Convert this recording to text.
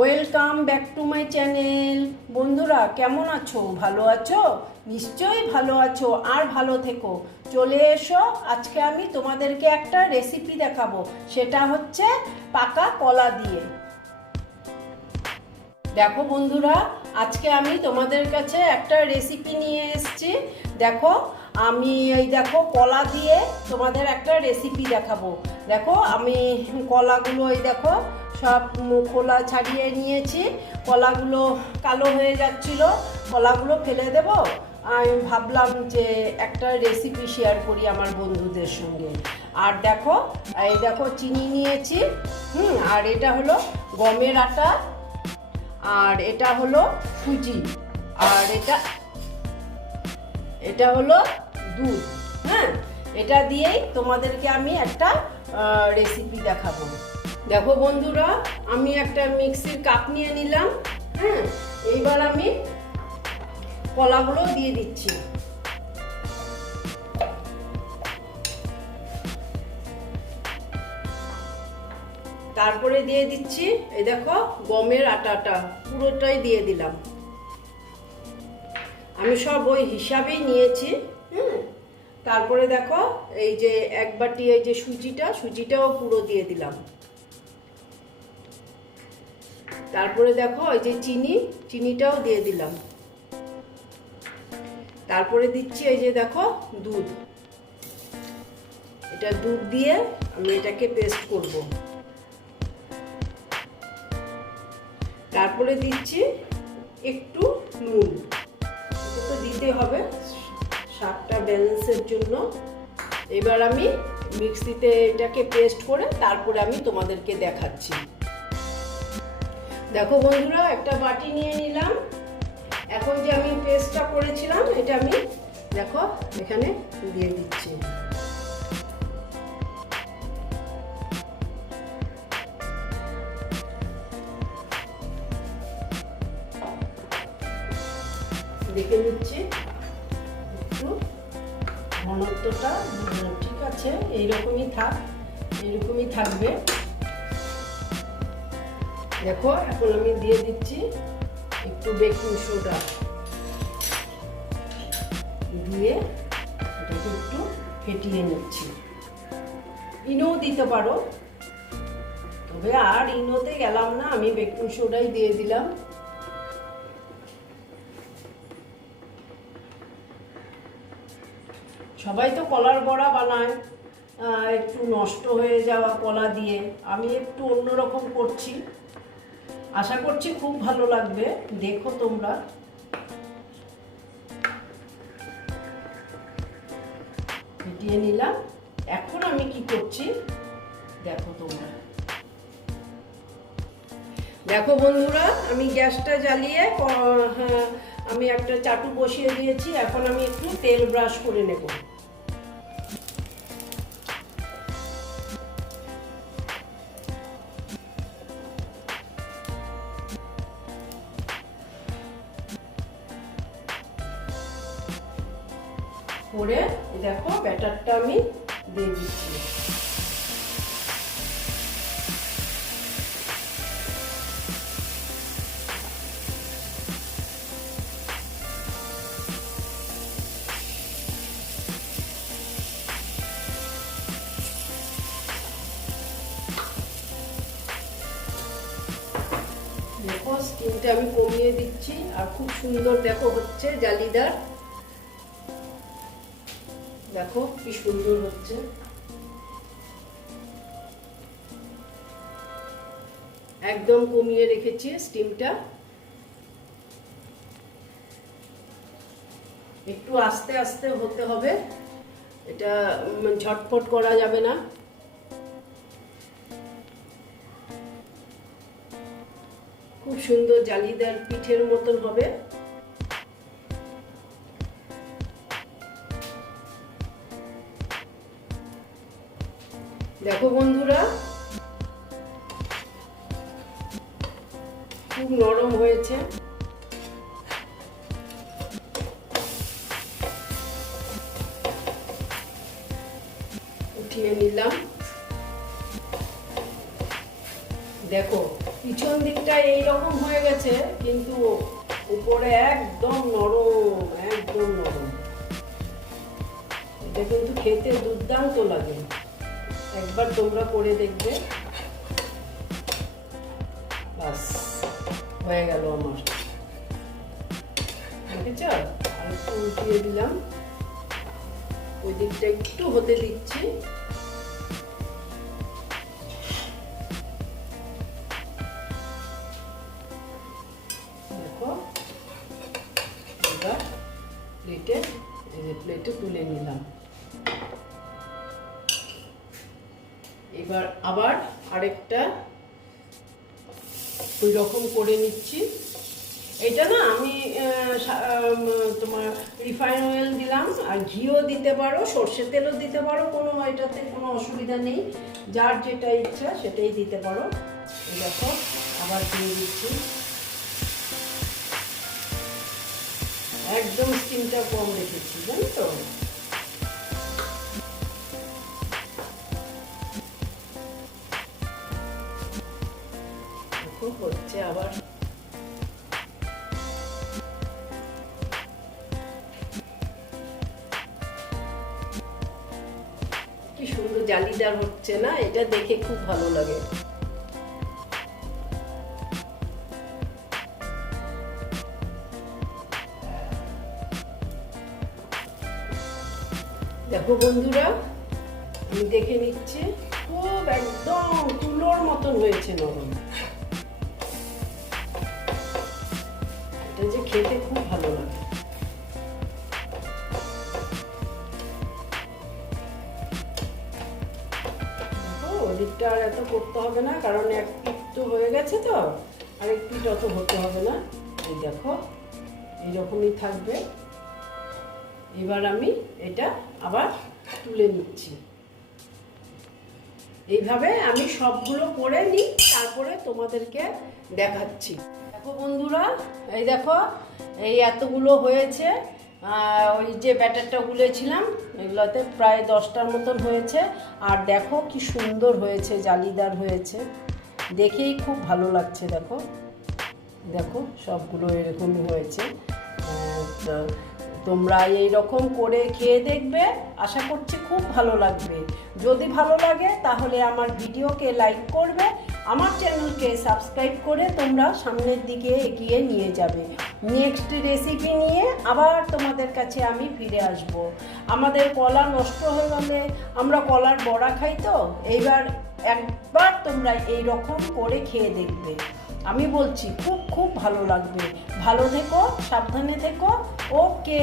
Welcome back to my channel বন্ধুরা, কেমন আছো? ভালো আছো? নিশ্চয়ই ভালো আছো আর ভালো থেকো। চলে এসো, আজকে আমি তোমাদেরকে একটা রেসিপি দেখাবো। সেটা হচ্ছে পাকা কলা দিয়ে। দেখো বন্ধুরা, আজকে আমি তোমাদের কাছে একটা রেসিপি নিয়ে এসেছি। দেখো, আমি এই দেখো কলা দিয়ে তোমাদের একটা রেসিপি দেখাবো। দেখো, আমি কলাগুলো এই দেখো সব খোলা ছাড়িয়ে নিয়েছি। কলাগুলো কালো হয়ে যাচ্ছিল। কলাগুলো ফেলে দেব। আমি ভাবলাম যে একটা রেসিপি শেয়ার করি আমার বন্ধুদের সঙ্গে। আর দেখো, এই দেখো চিনি নিয়েছি। হুম, আর এটা হলো গমের আটা। আর এটা হলো সুজি। আর এটা এটা হলো দুধ। হ্যাঁ এটা দিয়েই তোমাদেরকে আমি একটা রেসিপি দেখাবো। দেখো বন্ধুরা, আমি একটা মিক্সির কাপ নিয়ে নিলাম। হ্যাঁ এইবার আমি কলাগুলো দিয়ে দিচ্ছি। তারপরে দিয়ে দিচ্ছি, এই দেখো, গমের আটাটা, পুরোটাই দিয়ে দিলাম। আমি সব ওই হিসাবেই নিয়েছি, হুম। তারপরে দেখো, এই যে এক বাটি এই যে সুজিটা, সুজিটাও পুরো দিয়ে দিলাম। তারপরে দেখো এই যে চিনি, চিনিটাও দিয়ে দিলাম। তারপরে দিচ্ছি এই যে দেখো দুধ। এটা দুধ দিয়ে আমি এটাকে পেস্ট করব। তারপরে দিচ্ছি একটু নুন। তো দিতে হবে, স্বাদটা ব্যালেন্সের জন্য। এবার আমি মিক্সিতে এটাকে পেস্ট করে তারপরে আমি তোমাদেরকে দেখাচ্ছি। দেখো বন্ধুরা, একটা বাটি নিয়ে নিলাম। এখন যে আমি পেস্টটা করেছিলাম, এটা আমি দেখো এখানে দিয়ে দিচ্ছি। দেখে নিচ্ছি। একটু ঘনত্বটা ঠিক আছে? এইরকমই থাক, এইরকমই থাকবে। দেখো, এখন আমি দিয়ে দিচ্ছি একটু বেকিং সোডা দিয়ে এটাকে একটু ফেটিয়ে নিচ্ছি। ইনো দিতে পারো। তবে আর ইনোতে গেলাম না, আমি বেকিং সোডাই দিয়ে দিলাম। সবাই তো কলার বড়া বানায় একটু নষ্ট হয়ে যাওয়া কলা দিয়ে। আমি একটু অন্যরকম করছি। আশা করছি খুব ভালো লাগবে। দেখো তোমরা। ফেটিয়ে নিলাম। এখন আমি কি করছি? দেখো তোমরা। দেখো বন্ধুরা আমি গ্যাসটা জ্বালিয়ে হ্যাঁ, আমি একটা চাটু বসিয়ে দিয়েছি। এখন আমি একটু তেল ব্রাশ করে নেব। করে দেখো ব্যাটারটা আমি দিয়ে দিচ্ছি। দেখো স্কিনটা আমি কমিয়ে দিচ্ছি। আর খুব সুন্দর দেখো হচ্ছে জালিদার। দেখো কি সুন্দর হচ্ছে। একদম কমিয়ে রেখেছি স্টিমটা। একটু আস্তে আস্তে হতে হবে। এটা ঝটফট করা যাবে না। খুব সুন্দর জালিদার পিঠের মতন হবে। দেখো বন্ধুরা। খুব নরম হয়েছে। উঠিয়ে নিলাম। দেখো, পিছন দিকটা এইরকম হয়ে গেছে, কিন্তু উপরে একদম নরম একদম নরম। এটা কিন্তু খেতে দুর্দান্ত লাগে। একবার তোমরা করে দেখবে। বাস, হয়ে গেল আমার। দেখেছ? আর দিলাম। ওই দিকটা একটু হতে দিচ্ছি। প্লেটে প্লেটে তুলে নিলাম। এবার আবার আরেকটা ওই রকম করে নিচ্ছি। এটা না আমি তোমার রিফাইন অয়েল দিলাম, আর ঘিও দিতে পারো, সর্ষে তেলও দিতে পারো, কোনো এটাতে কোনো অসুবিধা নেই। যার যেটা ইচ্ছা সেটাই দিতে পারো। দেখো, আবার দিয়ে দিচ্ছি। একদম স্টিমটা কম রেখেছি, জানো তো? হচ্ছে আবার। কি সুন্দর জালিদার হচ্ছে না? এটা দেখে খুব ভালো লাগে। দেখো বন্ধুরা, আমি দেখে নিচ্ছে, খুব একদম তুলোর মতন হয়েছে নরম। খেতে খুব ভালো লাগে। আর এত করতে হবে না, কারণ হয়ে গেছে তো, আর অত হতে হবে না। এই দেখো, এইরকমই থাকবে। এবার আমি এটা আবার তুলে নিচ্ছি। এইভাবে আমি সবগুলো করে নিই, তারপরে তোমাদেরকে দেখাচ্ছি। দেখো বন্ধুরা, এই দেখো, এই এতগুলো হয়েছে। ওই যে ব্যাটারটা গুলেছিলাম, এগুলোতে প্রায় দশটার মতন হয়েছে। আর দেখো কি সুন্দর হয়েছে, জালিদার হয়েছে। দেখেই খুব ভালো লাগছে, দেখো। দেখো, সবগুলো এরকমই হয়েছে। তোমরা এই রকম করে খেয়ে দেখবে। আশা করছি খুব ভালো লাগবে। যদি ভালো লাগে, তাহলে আমার ভিডিওকে লাইক করবে আমার চ্যানেলকে সাবস্ক্রাইব করে তোমরা সামনের দিকে এগিয়ে নিয়ে যাবে। নেক্সট রেসিপি নিয়ে আবার তোমাদের কাছে আমি ফিরে আসব। আমাদের কলা নষ্ট হয়ে গেলে আমরা কলার বড়া খাই তো, এইবার একবার তোমরা এই রকম করে খেয়ে দেখবে। আমি বলছি, খুব খুব ভালো লাগবে। ভালো থেকো, সাবধানে থেকো। ওকে